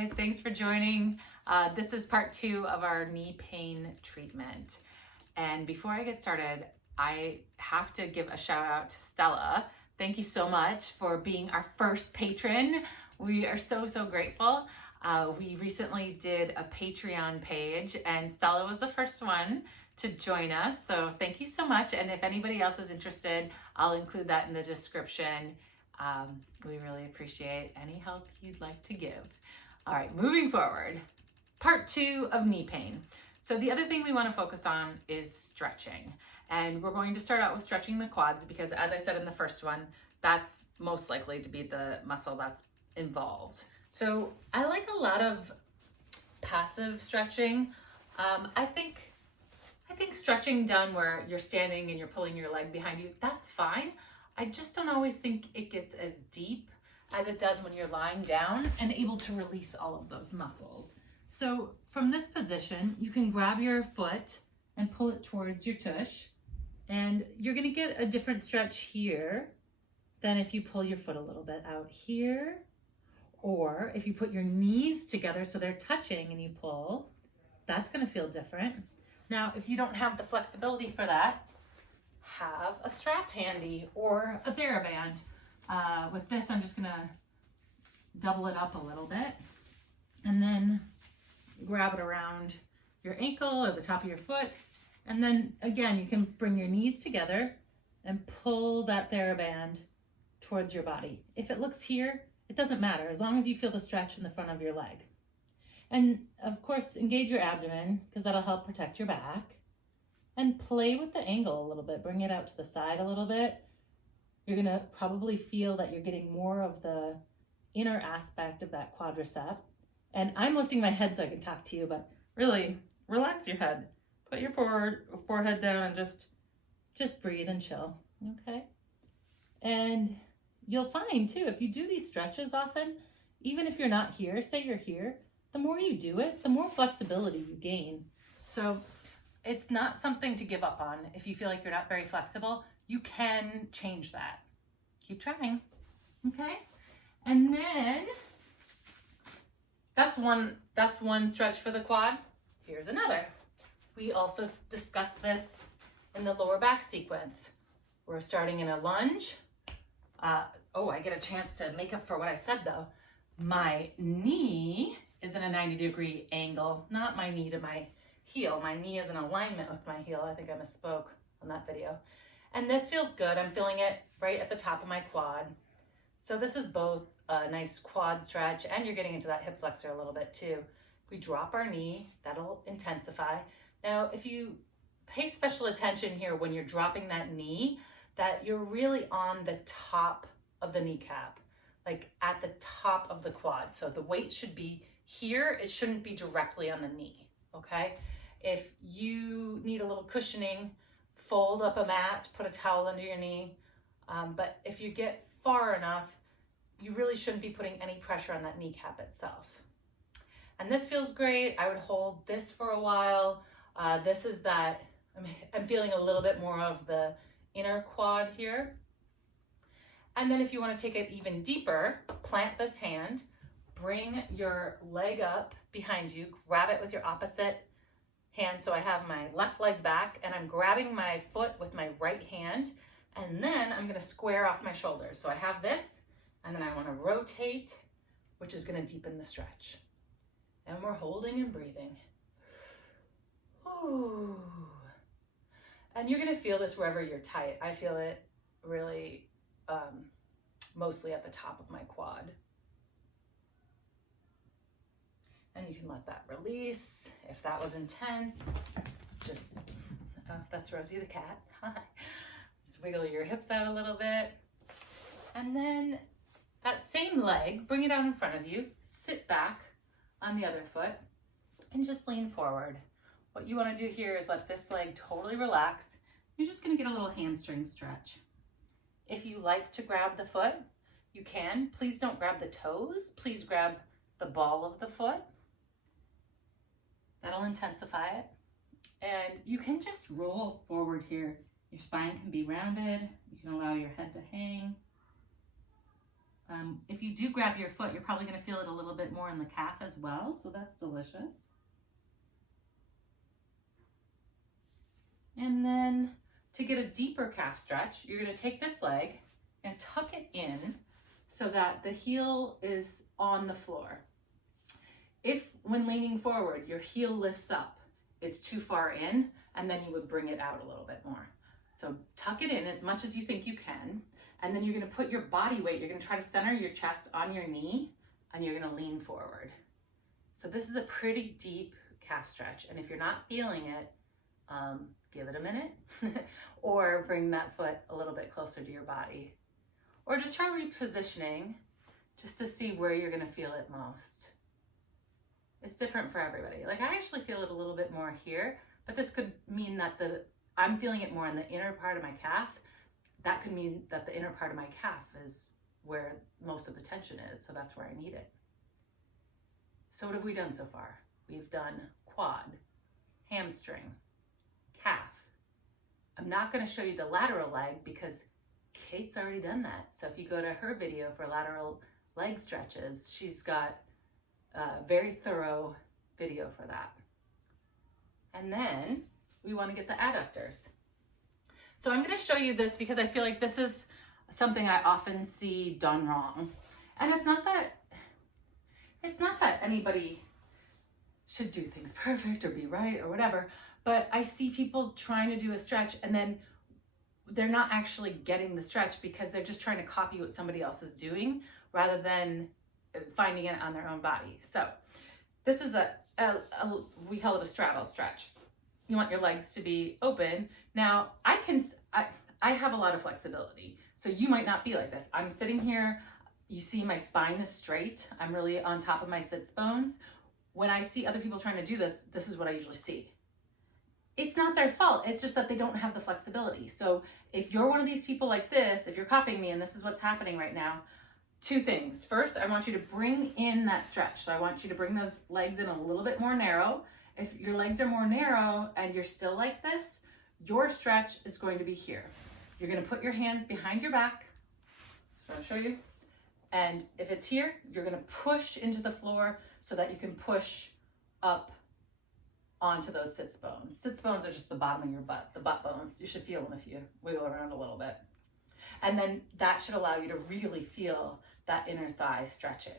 Hi, thanks for joining. This is part 2 of our knee pain treatment. And before I get started, I have to give a shout out to Stella. Thank you so much for being our first patron. We are so grateful. We recently did a Patreon page and Stella was the first one to join us. So thank you so much. And if anybody else is interested, I'll include that in the description. We really appreciate any help you'd like to give. All right, moving forward, part 2 of knee pain. So the other thing we want to focus on is stretching. And we're going to start out with stretching the quads because, as I said in the first one, that's most likely to be the muscle that's involved. So I like a lot of passive stretching. I think stretching done where you're standing and you're pulling your leg behind you, that's fine. I just don't always think it gets as deep as it does when you're lying down and able to release all of those muscles. So from this position, you can grab your foot and pull it towards your tush, and you're gonna get a different stretch here than if you pull your foot a little bit out here, or if you put your knees together so they're touching and you pull, that's gonna feel different. Now, if you don't have the flexibility for that, have a strap handy or a theraband. With this, I'm just gonna double it up a little bit and then grab it around your ankle or the top of your foot. And then again, you can bring your knees together and pull that theraband towards your body. If it looks here, it doesn't matter as long as you feel the stretch in the front of your leg. And of course, engage your abdomen because that'll help protect your back. And play with the angle a little bit. Bring it out to the side a little bit. You're gonna probably feel that you're getting more of the inner aspect of that quadricep. And I'm lifting my head so I can talk to you, but really relax your head. Put your forehead down and just breathe and chill, okay? And you'll find too, if you do these stretches often, even if you're not here, say you're here, the more you do it, the more flexibility you gain. So it's not something to give up on. If you feel like you're not very flexible, you can change that. Keep trying, okay? And then that's one stretch for the quad. Here's another. We also discussed this in the lower back sequence. We're starting in a lunge. Oh, I get a chance to make up for what I said though. My knee is in a 90-degree angle, not my knee to my heel. My knee is in alignment with my heel. I think I misspoke on that video. And this feels good. I'm feeling it right at the top of my quad. So this is both a nice quad stretch and you're getting into that hip flexor a little bit too. If we drop our knee, that'll intensify. Now, if you pay special attention here when you're dropping that knee, that you're really on the top of the kneecap, like at the top of the quad. So the weight should be here. It shouldn't be directly on the knee, okay? If you need a little cushioning, fold up a mat, put a towel under your knee. But if you get far enough, you really shouldn't be putting any pressure on that kneecap itself. And this feels great. I would hold this for a while. This is that, I'm feeling a little bit more of the inner quad here. And then if you want to take it even deeper, plant this hand, bring your leg up behind you, grab it with your opposite hand. So I have my left leg back and I'm grabbing my foot with my right hand. And then I'm going to square off my shoulders. So I have this and then I want to rotate, which is going to deepen the stretch. And we're holding and breathing. Ooh. And you're going to feel this wherever you're tight. I feel it really mostly at the top of my quad. And you can let that release. If that was intense, just, that's Rosie the cat. Hi. Just wiggle your hips out a little bit. And then that same leg, bring it out in front of you, sit back on the other foot, and just lean forward. What you want to do here is let this leg totally relax. You're just going to get a little hamstring stretch. If you like to grab the foot, you can. Please don't grab the toes. Please grab the ball of the foot. That'll intensify it. And you can just roll forward here. Your spine can be rounded. You can allow your head to hang. If you do grab your foot, you're probably going to feel it a little bit more in the calf as well, so that's delicious. And then to get a deeper calf stretch, you're going to take this leg and tuck it in so that the heel is on the floor. If when leaning forward, your heel lifts up, it's too far in, and then you would bring it out a little bit more. So tuck it in as much as you think you can, and then you're going to put your body weight, you're going to try to center your chest on your knee, and you're going to lean forward. So this is a pretty deep calf stretch, and if you're not feeling it, give it a minute, or bring that foot a little bit closer to your body. Or just try repositioning just to see where you're going to feel it most. It's different for everybody. Like I actually feel it a little bit more here, but this could mean that I'm feeling it more in the inner part of my calf. That could mean that the inner part of my calf is where most of the tension is, so that's where I need it. So what have we done so far? We've done quad, hamstring, calf. I'm not going to show you the lateral leg because Kait's already done that. So if you go to her video for lateral leg stretches, she's got a very thorough video for that. And then we want to get the adductors. So I'm going to show you this because I feel like this is something I often see done wrong. And it's not that anybody should do things perfect or be right or whatever, but I see people trying to do a stretch and then they're not actually getting the stretch because they're just trying to copy what somebody else is doing rather than finding it on their own body. So this is we call it a straddle stretch. You want your legs to be open. Now I have a lot of flexibility, so you might not be like this. I'm sitting here, you see my spine is straight. I'm really on top of my sits bones. When I see other people trying to do this, this is what I usually see. It's not their fault. It's just that they don't have the flexibility. So if you're one of these people like this, if you're copying me and this is what's happening right now, two things. First, I want you to bring in that stretch. So I want you to bring those legs in a little bit more narrow. If your legs are more narrow and you're still like this, your stretch is going to be here. You're going to put your hands behind your back. So I'll show you. And if it's here, you're going to push into the floor so that you can push up onto those sits bones. Sits bones are just the bottom of your butt, the butt bones. You should feel them if you wiggle around a little bit. And then that should allow you to really feel that inner thigh stretching.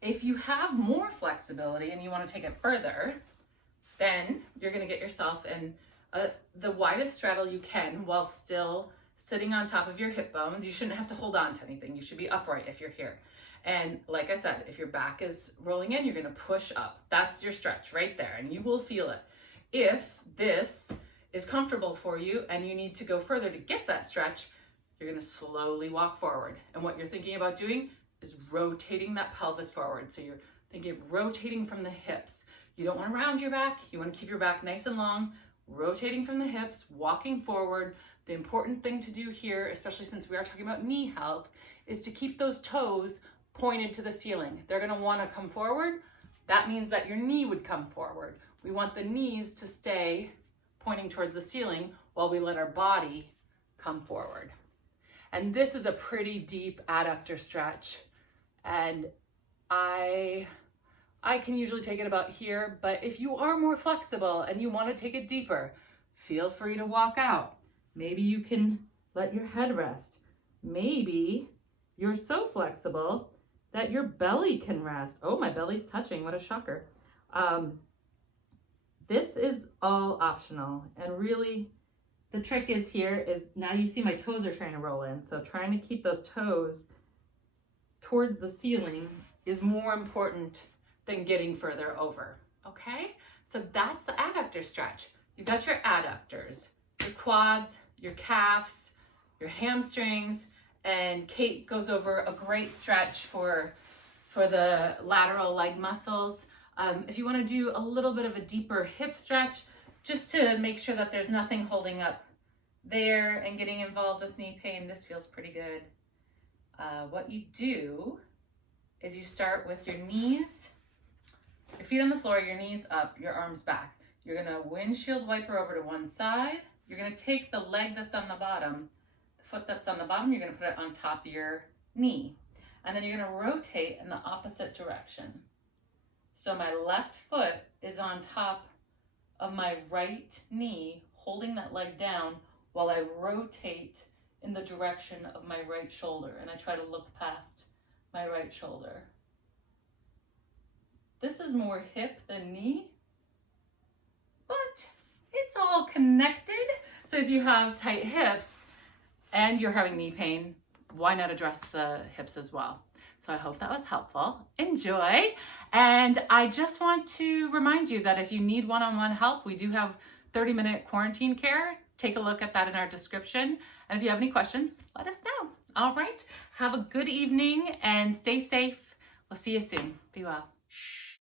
If you have more flexibility and you want to take it further, then you're going to get yourself in the widest straddle you can while still sitting on top of your hip bones. You shouldn't have to hold on to anything. You should be upright if you're here. And like I said, if your back is rolling in, you're going to push up. That's your stretch right there, and you will feel it. If this is comfortable for you and you need to go further to get that stretch, you're going to slowly walk forward. And what you're thinking about doing is rotating that pelvis forward. So you're thinking of rotating from the hips. You don't want to round your back. You want to keep your back nice and long, rotating from the hips, walking forward. The important thing to do here, especially since we are talking about knee health, is to keep those toes pointed to the ceiling. They're going to want to come forward. That means that your knee would come forward. We want the knees to stay pointing towards the ceiling while we let our body come forward. And this is a pretty deep adductor stretch. And I can usually take it about here, but if you are more flexible and you want to take it deeper, feel free to walk out. Maybe you can let your head rest. Maybe you're so flexible that your belly can rest. Oh, my belly's touching. What a shocker. This is all optional. And really, the trick is here is now you see my toes are trying to roll in. So trying to keep those toes towards the ceiling is more important than getting further over. Okay? So that's the adductor stretch. You've got your adductors, your quads, your calves, your hamstrings, and Kait goes over a great stretch for the lateral leg muscles. If you want to do a little bit of a deeper hip stretch, just to make sure that there's nothing holding up there and getting involved with knee pain, this feels pretty good. What you do is you start with your knees, your feet on the floor, your knees up, your arms back. You're going to windshield wiper over to one side. You're going to take the leg that's on the bottom, the foot that's on the bottom, you're going to put it on top of your knee. And then you're gonna rotate in the opposite direction. So my left foot is on top of my right knee, holding that leg down while I rotate in the direction of my right shoulder. And I try to look past my right shoulder. This is more hip than knee, but it's all connected. So if you have tight hips and you're having knee pain, why not address the hips as well? So I hope that was helpful. Enjoy. And I just want to remind you that if you need one-on-one help, we do have 30-minute quarantine care. Take a look at that in our description. And if you have any questions, let us know. All right. Have a good evening and stay safe. We'll see you soon. Be well.